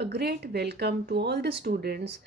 A great welcome to all the students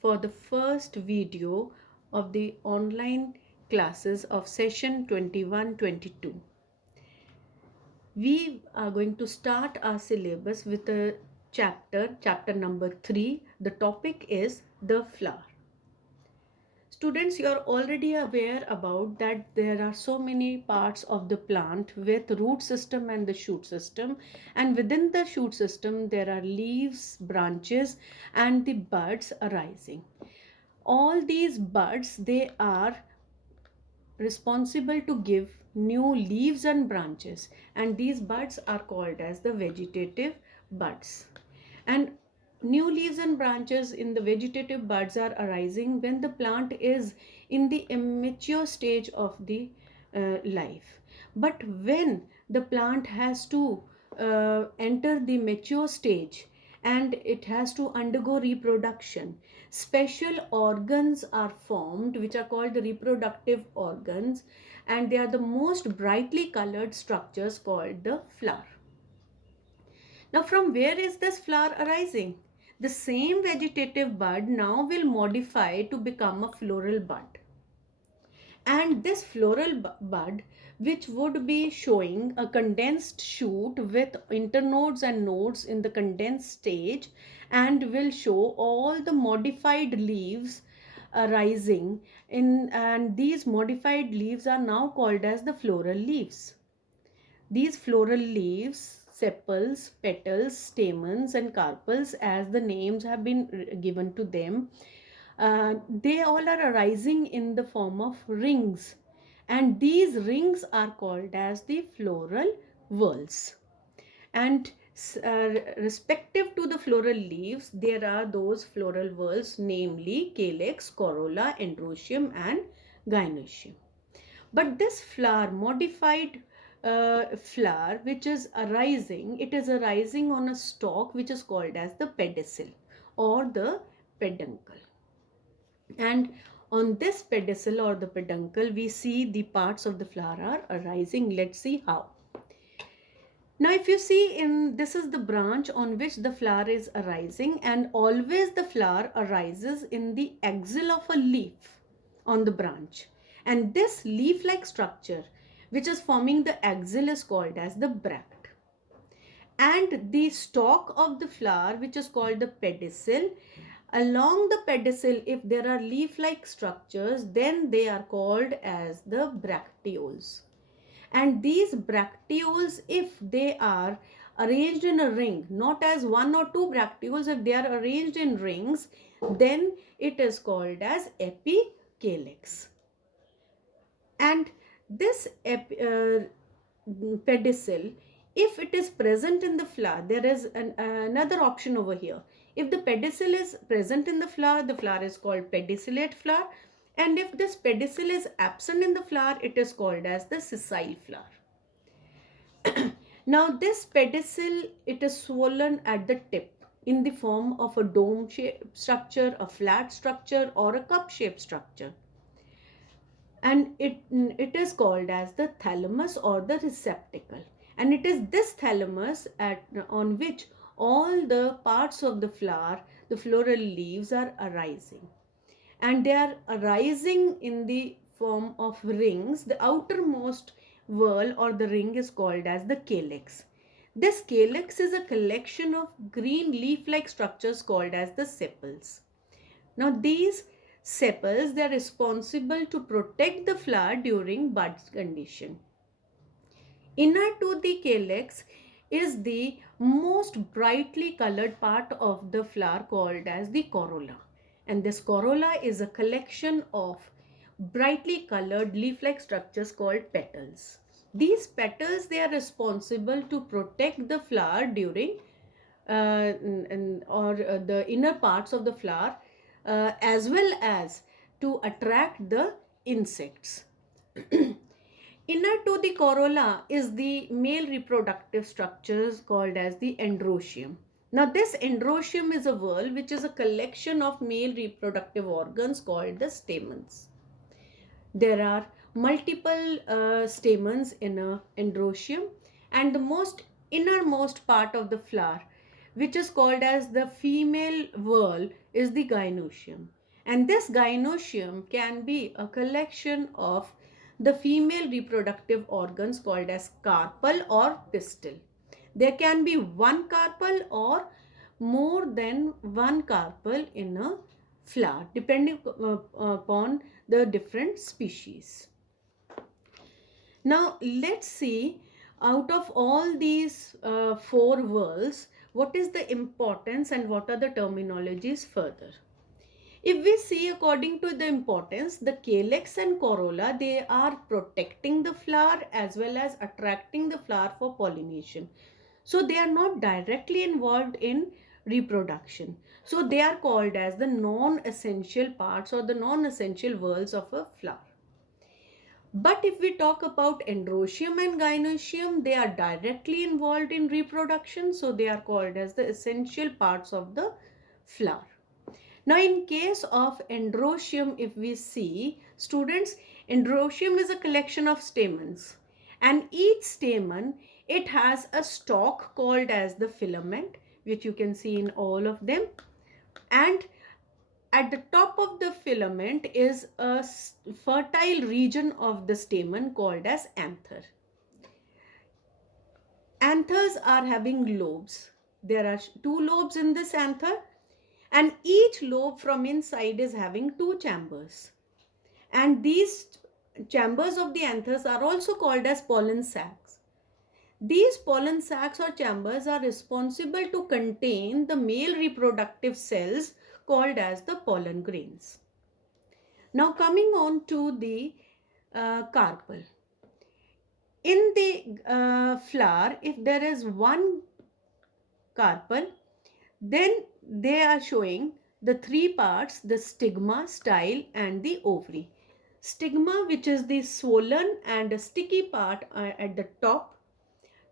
for the first video of the online classes of session 21-22. We are going to start our syllabus with a chapter number 3. The topic is the flower. Students, you are already aware about that there are so many parts of the plant with root system and the shoot system, and within the shoot system there are leaves, branches and the buds arising. All these buds, they are responsible to give new leaves and branches, and these buds are called as the vegetative buds. And new leaves and branches in the vegetative buds are arising when the plant is in the immature stage of the life. But when the plant has to enter the mature stage and it has to undergo reproduction, special organs are formed which are called the reproductive organs, and they are the most brightly colored structures called the flower. Now, from where is this flower arising? The same vegetative bud now will modify to become a floral bud. And this floral bud, which would be showing a condensed shoot with internodes and nodes in the condensed stage, and will show all the modified leaves arising in, and these modified leaves are now called as the floral leaves. These floral leaves, sepals, petals, stamens and carpels, as the names have been given to them, they all are arising in the form of rings, and these rings are called as the floral whorls. And respective to the floral leaves, there are those floral whorls, namely calyx, corolla, androecium and gynoecium. But this flower, modified flower which is arising, it is arising on a stalk which is called as the pedicel or the peduncle. And on this pedicel or the peduncle, we see the parts of the flower are arising. Let's see how. Now, if you see, in this is the branch on which the flower is arising, and always the flower arises in the axil of a leaf on the branch. And this leaf-like structure which is forming the axil is called as the bract. And the stalk of the flower, which is called the pedicel, along the pedicel, if there are leaf-like structures, then they are called as the bracteoles. And these bracteoles, if they are arranged in a ring, not as one or two bracteoles, if they are arranged in rings, then it is called as epicalyx. And this pedicel, if it is present in the flower, there is another option over here. If the pedicel is present in the flower is called pedicellate flower. And if this pedicel is absent in the flower, it is called as the sessile flower. Now, this pedicel, it is swollen at the tip in the form of a dome-shaped structure, a flat structure, or a cup-shaped structure. And it is called as the thalamus or the receptacle. And it is this thalamus on which all the parts of the flower, the floral leaves, are arising. And they are arising in the form of rings. The outermost whorl or the ring is called as the calyx. This calyx is a collection of green leaf-like structures called as the sepals. Now, these sepals, they are responsible to protect the flower during bud condition. Inner to the calyx is the most brightly colored part of the flower called as the corolla. And this corolla is a collection of brightly colored leaf-like structures called petals. These petals, they are responsible to protect the flower during the inner parts of the flower, as well as to attract the insects. Inner to the corolla is the male reproductive structures called as the androecium. Now, this androecium is a whorl which is a collection of male reproductive organs called the stamens. There are multiple stamens in a androecium, and the most innermost part of the flower, which is called as the female whorl, is the gynoecium. And this gynoecium can be a collection of the female reproductive organs called as carpel or pistil. There can be one carpel or more than one carpel in a flower, depending upon the different species. Now let's see, out of all these four whorls, what is the importance and what are the terminologies further. If we see according to the importance, the calyx and corolla, they are protecting the flower as well as attracting the flower for pollination. So they are not directly involved in reproduction. So they are called as the non-essential parts or the non-essential whorls of a flower. But if we talk about androecium and gynoecium, they are directly involved in reproduction. So they are called as the essential parts of the flower. Now in case of androecium, if we see, students, androecium is a collection of stamens, and each stamen, it has a stalk called as the filament, which you can see in all of them, and at the top of the filament is a fertile region of the stamen called as anther. Anthers are having lobes. There are two lobes in this anther, and each lobe from inside is having two chambers. And these chambers of the anthers are also called as pollen sacs. These pollen sacs or chambers are responsible to contain the male reproductive cells called as the pollen grains. Now coming on to the carpel. In the flower, if there is one carpel, then they are showing the three parts: the stigma, style, and the ovary. Stigma, which is the swollen and sticky part at the top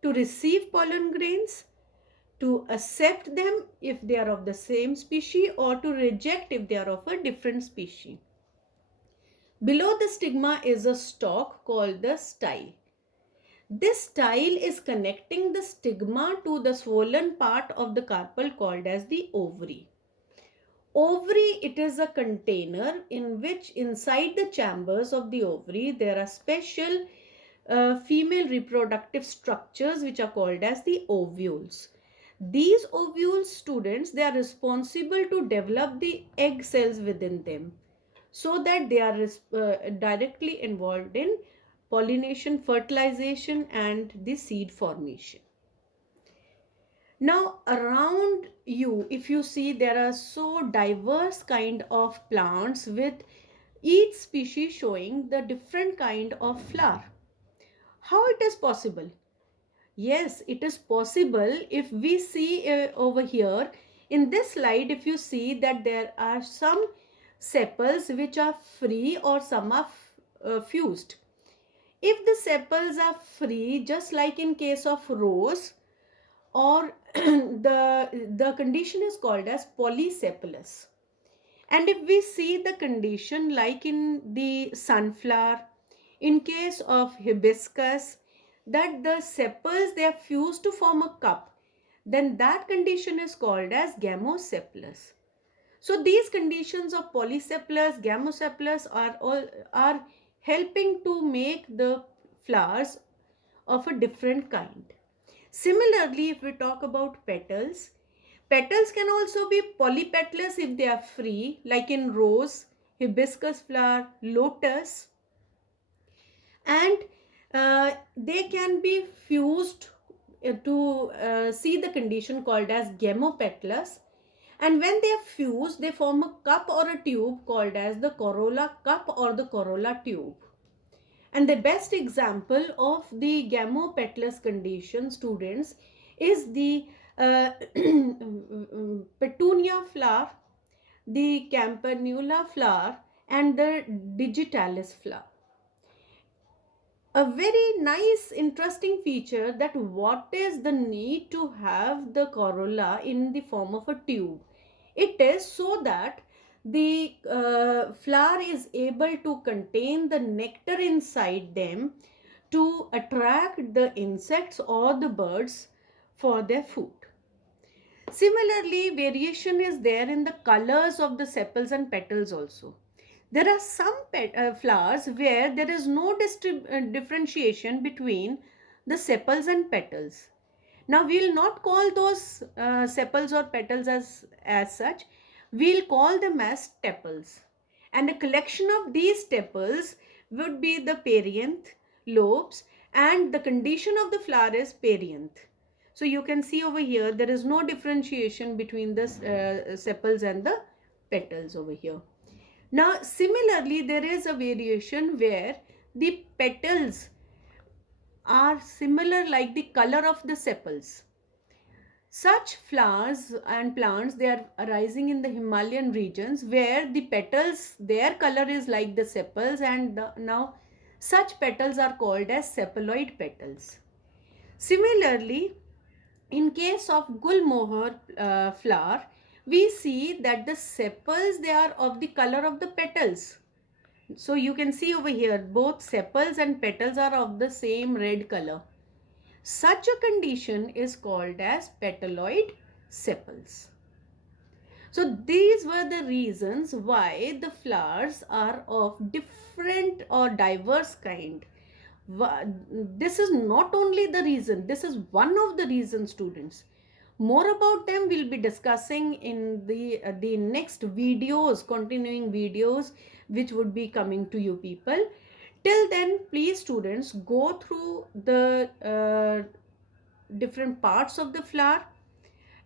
to receive pollen grains, to accept them if they are of the same species, or to reject if they are of a different species. Below the stigma is a stalk called the style. This style is connecting the stigma to the swollen part of the carpel called as the ovary. Ovary, it is a container in which inside the chambers of the ovary there are special female reproductive structures which are called as the ovules. These ovules, students, they are responsible to develop the egg cells within them, so that they are directly involved in pollination, fertilization, and the seed formation. Now around you, if you see, there are so diverse kind of plants with each species showing the different kind of flower. How it is possible? Yes, it is possible. If we see over here in this slide, if you see that there are some sepals which are free or some are fused. If the sepals are free, just like in case of rose, or the condition is called as polysepalous. And if we see the condition like in the sunflower, in case of hibiscus, that the sepals, they are fused to form a cup, then that condition is called as gamosepalous. So these conditions of polysepalous, gamosepalous are helping to make the flowers of a different kind. Similarly, if we talk about petals, petals can also be polypetalous if they are free, like in rose, hibiscus flower, lotus, and they can be fused to see the condition called as gamopetalous. And when they are fused, they form a cup or a tube called as the corolla cup or the corolla tube. And the best example of the gamopetalous condition, students, is the petunia flower, the campanula flower, and the digitalis flower. A very nice, interesting feature, that what is the need to have the corolla in the form of a tube? It is so that the flower is able to contain the nectar inside them to attract the insects or the birds for their food. Similarly, variation is there in the colors of the sepals and petals also. There are some flowers where there is no differentiation between the sepals and petals. Now we will not call those sepals or petals as such. We'll call them as tepals. And a collection of these tepals would be the perianth, lobes, and the condition of the flower is perianth. So you can see over here there is no differentiation between the sepals and the petals over here. Now similarly there is a variation where the petals are similar like the color of the sepals. Such flowers and plants, they are arising in the Himalayan regions where the petals, their color is like the sepals, and now such petals are called as sepaloid petals. Similarly, in case of Gulmohar flower, we see that the sepals, they are of the color of the petals. So you can see over here both sepals and petals are of the same red color. Such a condition is called as petaloid sepals. So these were the reasons why the flowers are of different or diverse kind. This is not only the reason, this is one of the reasons, students. More about them we'll be discussing in the next videos, continuing videos, which would be coming to you people. Till then, please students, go through the different parts of the flower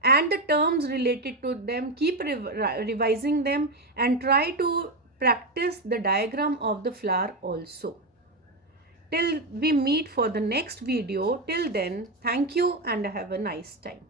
and the terms related to them, keep revising them, and try to practice the diagram of the flower also. Till we meet for the next video, till then, thank you and have a nice time.